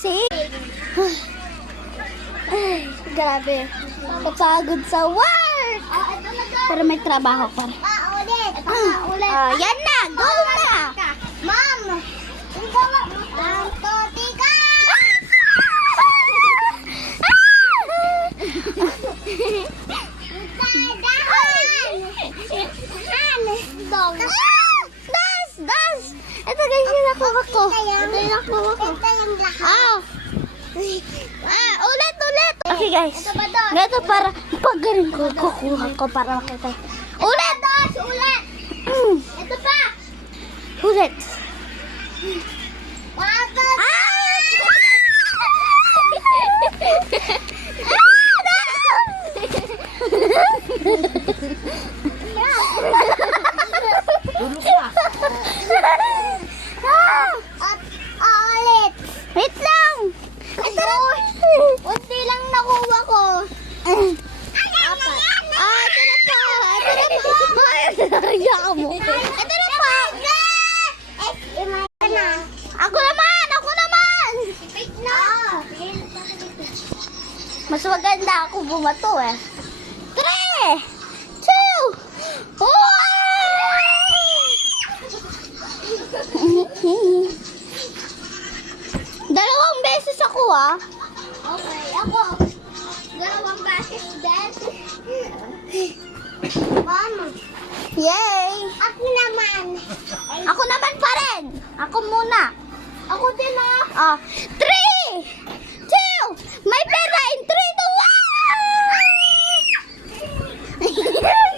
kasi. Ay, grabe. Kapagod sa work. Pero may trabaho pa rin. Ulit. Ulit. Yan na. Go na. Mom! Ang gawa mo. Ang totika! Das! Ito guys, yung nakuha ko. Ito yung nakuha ko. Ulit! Okay guys. Ito ba doon? Ganito para pagaling ko. Kukuha ko para makita. Ulit! Ulit! Ito pa! Ulit! Papa! Ulit! Wait lang! Ito! Unti lang nakuha ko. Ito na mo. Ito na pa! Ako naman! Wait na! Mas maganda ako bumato eh. 3, 2, 1! Dalawang beses ako ah. Okay, ako. Dalawang basis din. Mama. Yay! Ako naman. Ako naman pa rin. Ako muna. Ako din ah. 3, 2, may pera in 3,